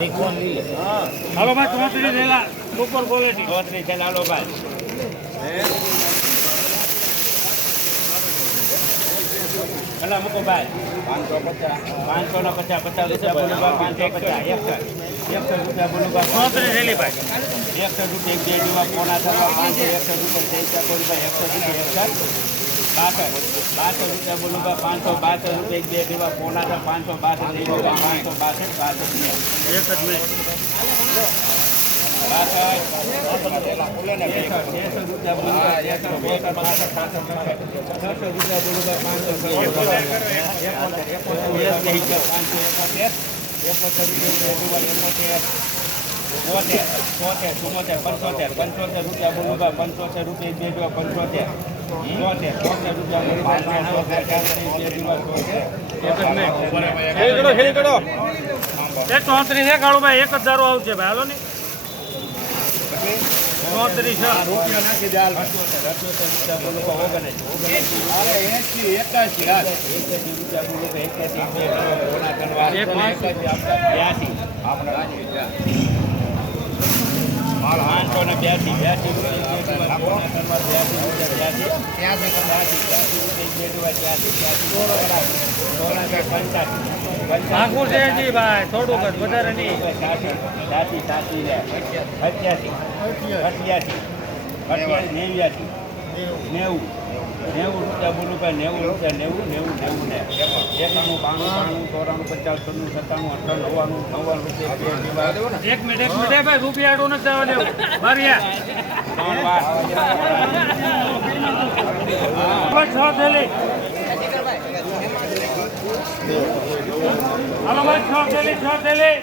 હાલો ભાઈ ચોત્રીસ થયેલા સુપર ક્વોલિટી ચોત્રીસ છે હાલો ભાઈ ભલા મૂકો ભાઈ પાંચસો પચાસ પાંચસો ને પચાસ પચાસ રૂપિયા પાંચસો પચાસ એકસો રૂપિયા બોલું ચોત્રીસ થયેલી ભાઈ એકસો રૂપિયા એક બે જેવા પોણા થવા પાંચસો એકસો રૂપિયા ત્રેસઠ બોલો ભાઈ એકસો રૂપિયા એકસઠ બાસઠ. બાસઠ રૂપિયા બોલું પાંચસો બાસઠ રૂપિયા એક બે દેવા પોણા થવા પાંચસો બાસઠ લો ભાઈ પાંચસો બાસઠ બાસઠ ને જ મિનિટ પંચોતેર પંચોતેર રૂપિયા બોલું પંચોતેર રૂપિયા બે જોવા પંચોતેર. ચોતેર ચોતેર રૂપિયા એક ચોત્રીસ એક હાલો ભાઈ એક જ દારૂ આવશે ભાઈ. હાલો ને. ચોત્રીસ પાંચસો ને બ્યાસી બ્યાસી રૂપિયા રૂપિયા બ્યાસી ઠાકુર છે જી ભાઈ થોડુંક જ વધારે નહીં સાચી સાચી છે અઠ્યાસી અઠ્યાસી અઠ્યાસી નેવ્યાસી નેવું નેવું રૂપિયા બોલું ભાઈ નેવું રૂપિયા નેવું નેવું નેવું ને એકાણું બાણું બાણું ચોરાણું પચાસ છન્નું સત્તાણું અઠાણું નવ્વાણું નવ્વાણું રૂપિયા એક મિનિટ એક મિનિટ. ભાઈ રૂપિયા આડું નથી જવા દેવું. બારિયા છ થેલી. છ થેલી છ થયેલી